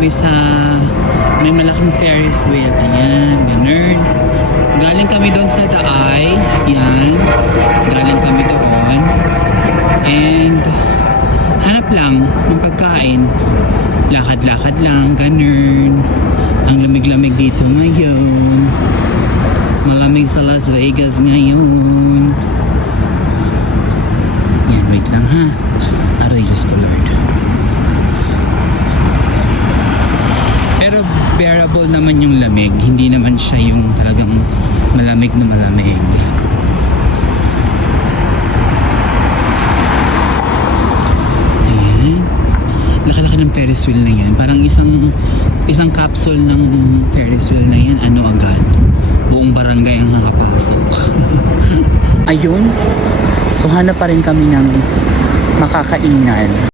kami sa may malaking Ferris wheel. Ayan, ganun. Galing kami doon sa Daay. Yan. Galing kami doon. And hanap lang ng pagkain. Lakad-lakad lang, ganun. Ang lamig-lamig dito ngayon. Malamig sa Las Vegas ngayon. Yan, wait lang ha. Aray, Diyos ko Lord. Pero bearable naman yung lamig. Hindi naman siya yung talagang malamig na malamig. Ayan. Laki-laki ng Ferris wheel na yan. Parang isang capsule ng Ferris wheel na yan. Ano agad? Buong barangay ang nakapasok. Ayun. So hanap pa rin kami ng makakainan.